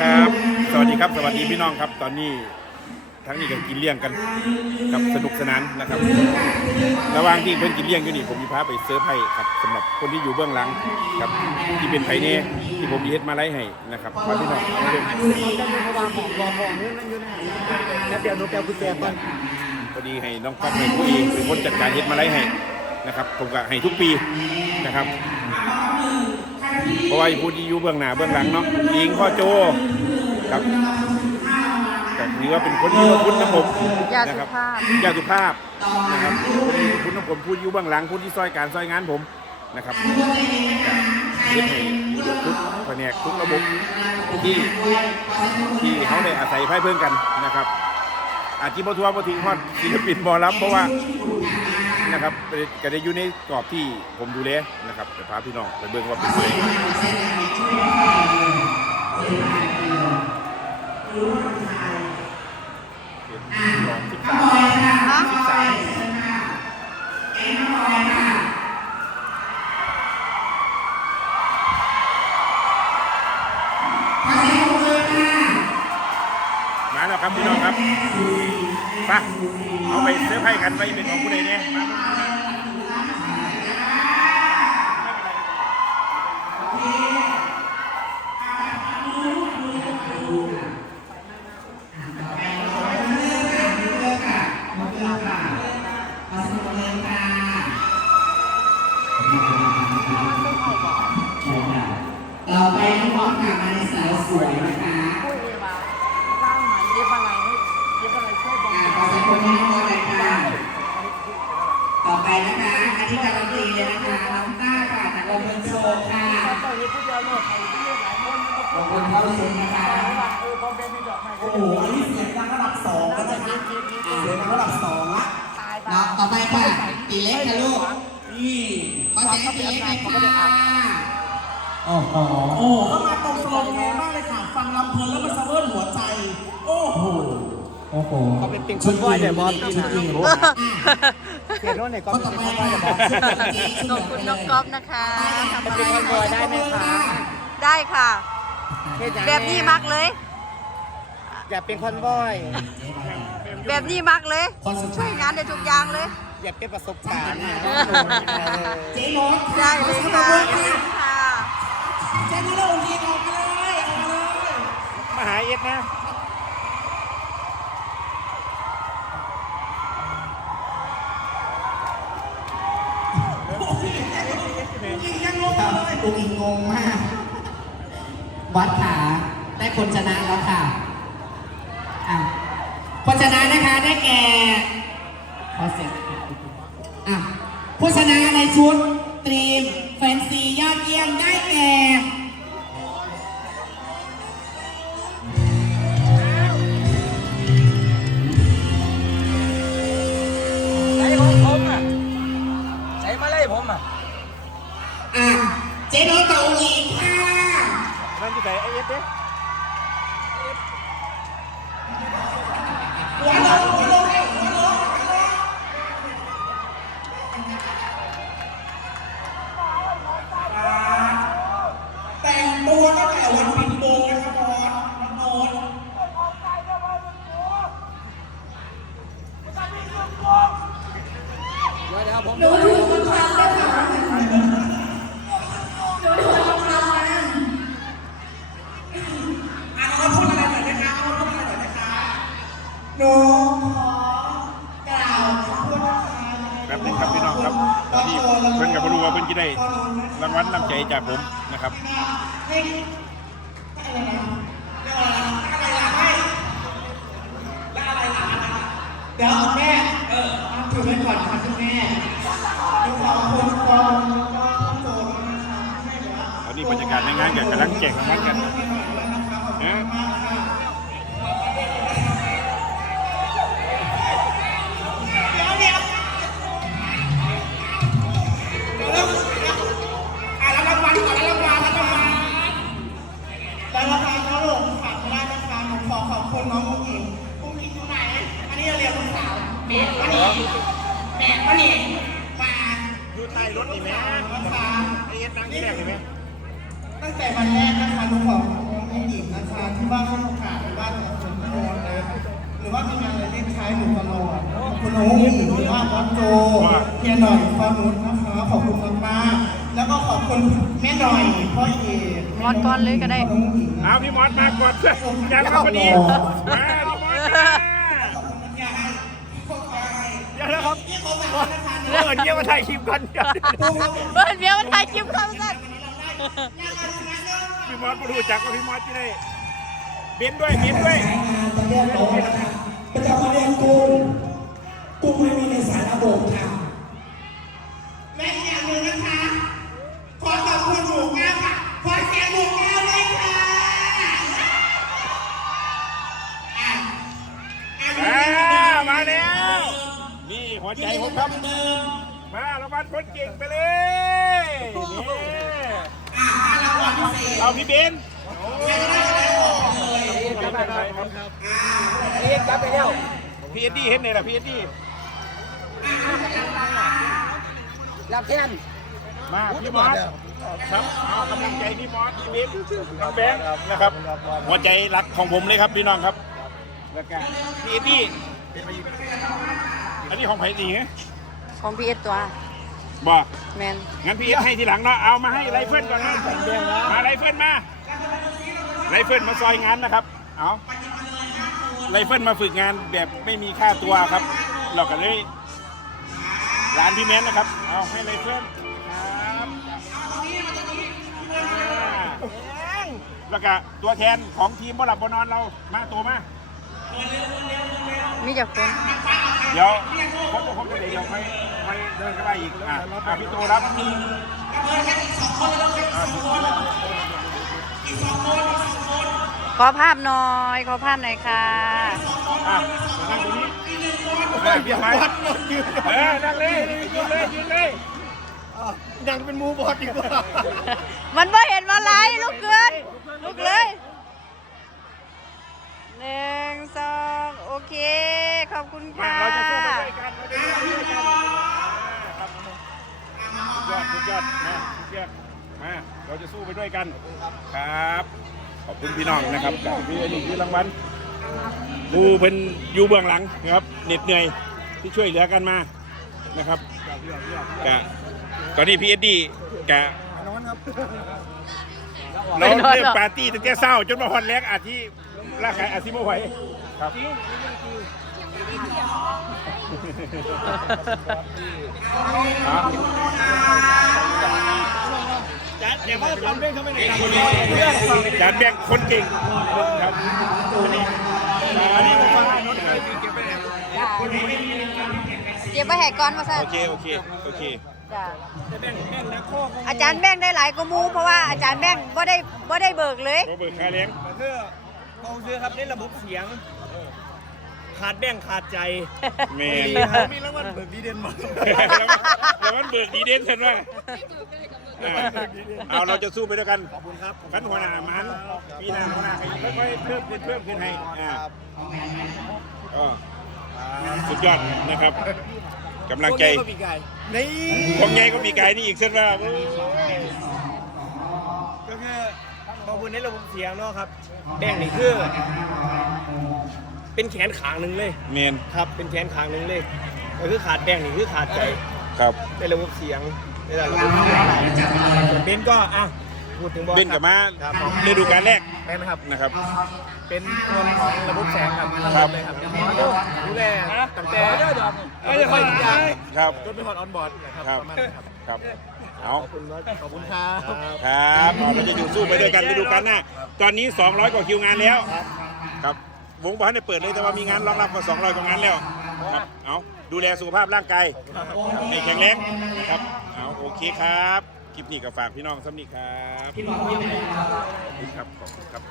ครับ สวัสดีครับ สวัสดีพี่น้องครับ ตอนนี้ทั้งนี้ก็กินเลี้ยงกันกับสนุกสนานนะครับ ระหว่างที่เพิ่นกินเลี้ยงอยู่นี่ผมมีพาไปเซิร์ฟให้ครับสำหรับคนที่อยู่เบื้องหลังครับที่เป็นไผเน่ที่ผมมีเฮ็ดมาไล่ให้นะครับขอพี่น้องมาดูจะมีพวางของรอของนี่มันอยู่ไหนแล้วเดี๋ยวหนูแปลกุญแจก่อนพอดีให้น้องก๊อฟให้ผู้เองเป็นคนจัดการเฮ็ดมาไล่ให้นะครับ ผมก็ให้ทุกปีนะครับ เพราะว่าผู้ที่อยู่เบื้องหน้าเบื้องหลังเนาะยิงพ่อโจครับก็ถือว่าเป็นคนที่มีคุณนะผมยานะสุครับภาพยาสุภาพนะครับคนที่มีคุณนะผมผู้อยู่เบื้องหลังผู้ที่ซอยการซอยงานผมนะครับเฮ็ดให้ทุกแผนกทุกระบบที่ที่เขาได้อาศัยไพ่เพิ่งกันนะครับอาจจะบ่ทัวร์บ่ถึงฮอดศิลปินบ่รับเพราะว่า นะครับก็ได้อยู่ในกรอบที่ผมดูแลนะครับเดี๋ยวพาพี่น้องไปเบิ่งว่าเป็นยังไงลองสิบสามสิบสามมาแล้วครับพี่น้องครับไป เอาไปเสื้อไพ่กันไว้เป็นของผู้ใดเนี่ย คุณเข้าชมนะคะ โอ้โห อันนี้เสียงดังระดับสองแล้วนะคะอ่าเสียงดังระดับสองละนะต่อไปค่ะตีเล็กค่ะลูกนี่ขอเสียงให้ตีเล็กหน่อยค่ะโอ้โหโอ้เข้ามาตรงตรงไงมากเลยค่ะ ฟังลำเพลินแล้วมันสะเวิร์นหัวใจ โอ้โห โอ้โหเขาเป็นติ่งชุดว่ายเดี๋ยบอสชุดจริงเขียนว่าไหนก็ต่อไปค่ะขอบคุณน้องก๊อฟนะคะ ทำอะไรได้ไหมคะ ได้ค่ะ แบบนี้มักเลย อย่าเป็นคอนวอย แบบนี้มักเลย ช่วยงานได้ทุกอย่างเลย อย่าเป็นประสบการณ์นะเจ๊มดได้เลยค่ะค่ะเจ๊นี่เราองค์เองออกมาเลยออกมาเลยมาหาเอฟนะกูอิงงงมาก วัดขาได้คนชนะแล้วค่ะอะคนชนะนะคะได้แก่ขอเสียงอะผู้ชนะในชุดตรีมแฟนซียอดเยี่ยมได้แก่ หนูถูกบังคับนะคะหนูถูกบังคับนะอะน้องพูดอะไรหน่อยนะคะน้องพูดอะไรหน่อยนะคะหนูขอกล่าวขอบคุณนะคะแป๊บนึงครับพี่น้องครับตอนนี้เพิ่นกับ่รู้ว่าเพิ่นจะได้รางวัลนำใจจากผมนะครับให้อะไรนะอะไรล่ะให้แล้วอะไรล่ะ เดี๋ยวแม่ เออเอาถือไว้ก่อนค่ะคุณแม่ทุกคนทุกคนแล้วก็ท่านโจนะคะให้เดี๋ยวตอนนี้บรรยากาศในงานก็กำลังเจกรางมากกันนะ วันนี้แม่วันนี้มาอยู่ท้ายรถนี่แม่ไอเอสนั่งที่แรกนี่แม่ตั้งแต่วันแรกนะคะหนูขอขอบคุณผู้หญิงนะคะที่ว่าให้โอกาสในบ้านของคุณโมนะหรือว่ามีงานอะไรเล่นใช้หนูตลอดคุณโอ้ยหรือว่าบอสโจเฮียหน่อยฟานุชนะคะขอบคุณมากๆแล้วก็ขอบคุณแม่หน่อยพ่อเอกมอดก่อนเลยก็ได้น้องหญิงเอาพี่มอสมากดเลยยังมาพอดีมาพี่มอสมา เดี๋ยวนะครับเรื่องเงี้ยมาถ่ายคลิปกันเดี๋ยวเบิร์ดเบียร์มาถ่ายคลิปเขาสักพี่มอสมาดูจักว่าพี่มอสที่ได้เบนด้วยเบนด้วยจะเรียกโต๊ะนะคะประจำมาเรียนกุ้งกุ้งไม่มีในสายระบบค่ะ เอาพี่เบนพี่เรียกลับไปแล้วพี่เอ็ดดี้เห็นไหนล่ะพี่เอ็ดดี้รับแทนมาพี่มอสครับเอากำลังใจพี่มอสพี่เบนน้องแบงค์นะครับ หัวใจรักของผมเลยครับพี่น้องครับพี่เอ็ดดี้อันนี้ของไผ่ดีไงของพี่เอสตัว บอกแมนงั้นพี่เอ็ดให้ทีหลังเนาะเอามาให้ไรเฟิลก่อนนะมาไรเฟิลมาไรเฟิลมาซอยงานนะครับเอาไรเฟิลมาฝึกงานแบบไม่มีค่าตัวครับเราก็เลยร้านพี่แมนนะครับเอาให้ไรเฟิลครับอ่าแล้วก็ตัวแทนของทีมบอลับบนอนเรามาตัวมามีจากคนเดี๋ยวพบกับผมเดี๋ยวไม่ ไม่เดินเข้าไปอีกอะอะพี่ตูรับขอภาพหน่อย ขอภาพหน่อยค่ะ อะนั่งตรงนี้อะพี่ไม้เออนั่งเลยยืนเลยยืนเลยดังเป็นมูบอดดีกว่ามันไม่เห็นมาไลฟ์ลุกเกินลุกเลยหนึ่งสองโอเค ขอบคุณมาค่ะเราจะสู้ไปด้วยกันเราจะสู้ไปด้วยกันครับ ยอดสุดยอดมาสุดยอดมาเราจะสู้ไปด้วยกันครับ ขอบคุณพี่น้องนะครับพี่อันนี้คือรางวัลผู้เป็นอยู่เบื้องหลังนะครับเหน็ดเหนื่อยที่ช่วยเหลือกันมานะครับกะตอนนี้พี่เอ็ดดี้กะเราเริ่มปาร์ตี้ตั้งแต่เช้าจนมาฮอนแรกอาทิร่างกายอาทิไม่ไหวครับ ครับจานแบ่งคนเก่งครับอันนี้อันนี้ผมฟังให้นนท์เลยเก็บไปแล้เก็บไว้ให้ก่อนมาซะโอเคโอเคโอเคจ้ะอาจารย์แบ่งได้หลายกว่ามูเพราะว่าอาจารย์แบ่งบ่ได้บ่ได้เบิกเลยโรเบิร์ตคาเลี้ยงคือกองซื้อครับในระบบเสียง ขาดแบ่งขาดใจแมนมีรางวัลเบิกดีเด่นมาแล้วมันเบิกดีเด่นเห็นไหมอ่าเอาเราจะสู้ไปด้วยกันขอบคุณครับกันหัวหน้ามันปีหน้าหัวหน้าให้ค่อยๆเพิ่มขึ้นเพิ่มขึ้นให้อ่าก็สุดยอดนะครับกำลังใจก็มีไก่นี่ของใหญ่ก็มีไกายนี่อีกเส้นว่าโอ้ยก็คือขอบคุณในระบบเสียงเนาะครับแบ่งนี่คือ เป็นแขนขางหนึ่งเลยเมนครับ เป็นแขนขางหนึ่งเลยก็คือขาดแบ่งนี่คือขาดใจครับในระบบเสียงในระบบเสียงเบนก็อะพูดถึงบอลเบนกับมาครับฤดูกาลแรกแม่นครับนะครับ เป็นคนของระบบแสงครับครับเลยครับดูแลตั้งแต่ไม่ค่อยทุกอย่างครับจนเป็นฮอตออนบอร์ดนะครับครับประมาณนั้นครับครับเอาขอบคุณครับขอบคุณครับครับเอาเราจะอยู่สู้ไปด้วยกันฤดูกาลหน้าตอนนี้ 200 กว่าคิวงานแล้วครับ วงบอลได้เปิดเลยแต่ว่ามีงานรองรับกว่า200กว่างานแล้วครับเอาดูแลสุขภาพร่างกายให้แข็งแรงนะครับเอาโอเคครับคลิปนี้ก็ฝากพี่น้องสำนีครับพี่บอกว่าไม่ครับขอบคุณครับ